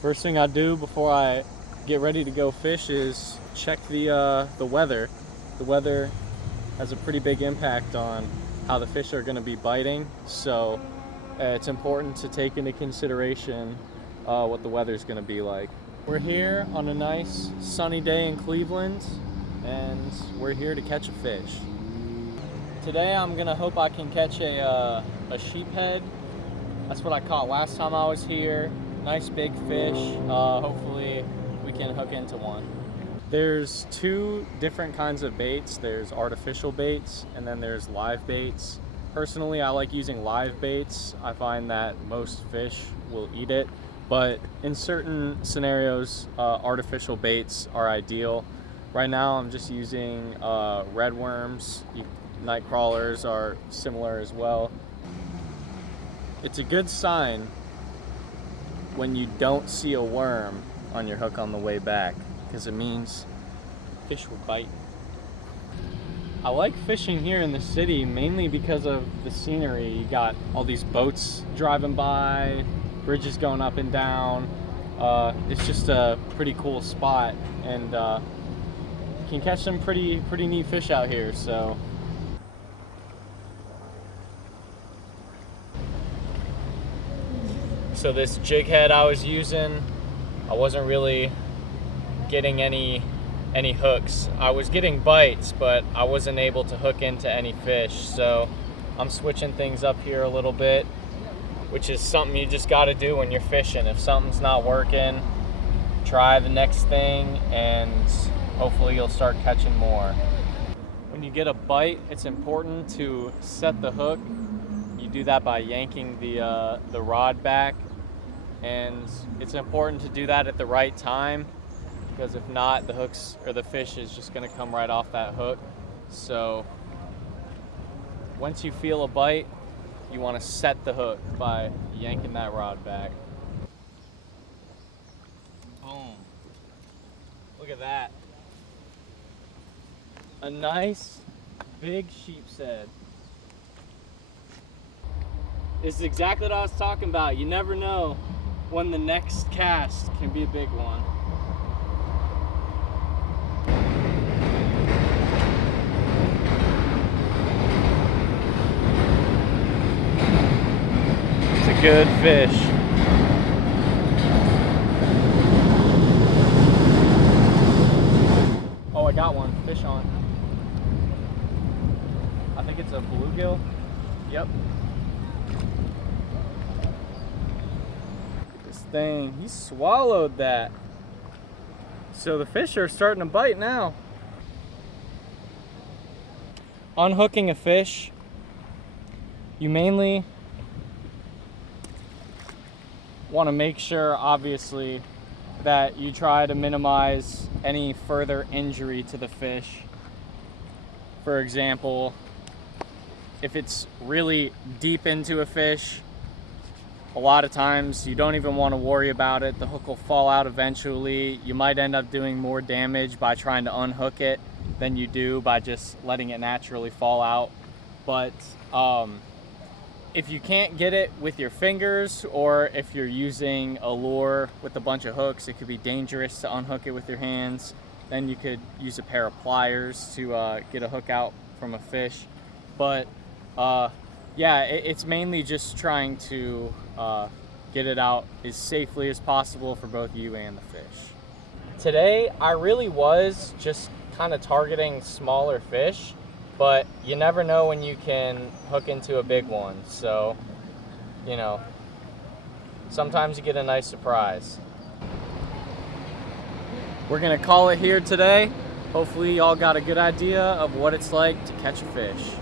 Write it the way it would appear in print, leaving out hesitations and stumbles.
First thing I do before I get ready to go fish is check the weather. The weather has a pretty big impact on how the fish are going to be biting, so it's important to take into consideration what the weather is going to be like. We're here on a nice sunny day in Cleveland, and we're here to catch a fish. Today I'm going to hope I can catch a sheephead. That's what I caught last time I was here. Nice big fish. Hopefully we can hook into one. There's two different kinds of baits. There's artificial baits and then there's live baits. Personally, I like using live baits. I find that most fish will eat it, but in certain scenarios, artificial baits are ideal. Right now I'm just using red worms. Night crawlers are similar as well. It's a good sign when you don't see a worm on your hook on the way back, because it means fish will bite. I like fishing here in the city mainly because of the scenery. You got all these boats driving by, bridges going up and down. It's just a pretty cool spot, and you can catch some pretty neat fish out here. So this jig head I was using, I wasn't really getting any hooks. I was getting bites, but I wasn't able to hook into any fish. So I'm switching things up here a little bit, which is something you just got to do when you're fishing. If something's not working, try the next thing and hopefully you'll start catching more. When you get a bite, it's important to set the hook. You do that by yanking the rod back, and it's important to do that at the right time, because if not, the hooks or the fish is just going to come right off that hook. So once you feel a bite, you want to set the hook by yanking that rod back. Boom. Look at that. A nice big sheep's head. This is exactly what I was talking about. You never know when the next cast can be a big one. It's a good fish. Oh, I got one. Fish on. I think it's a bluegill. Yep. Thing, he swallowed that. So the fish are starting to bite now. Unhooking a fish, you mainly want to make sure, obviously, that you try to minimize any further injury to the fish. For example, if it's really deep into a fish, a lot of times you don't even want to worry about it. The hook will fall out eventually. You might end up doing more damage by trying to unhook it than you do by just letting it naturally fall out. But if you can't get it with your fingers, or if you're using a lure with a bunch of hooks, it could be dangerous to unhook it with your hands. Then you could use a pair of pliers to get a hook out from a fish. But yeah, it's mainly just trying to get it out as safely as possible for both you and the fish. Today, I really was just kind of targeting smaller fish, but you never know when you can hook into a big one. So, you know, sometimes you get a nice surprise. We're gonna call it here today. Hopefully y'all got a good idea of what it's like to catch a fish.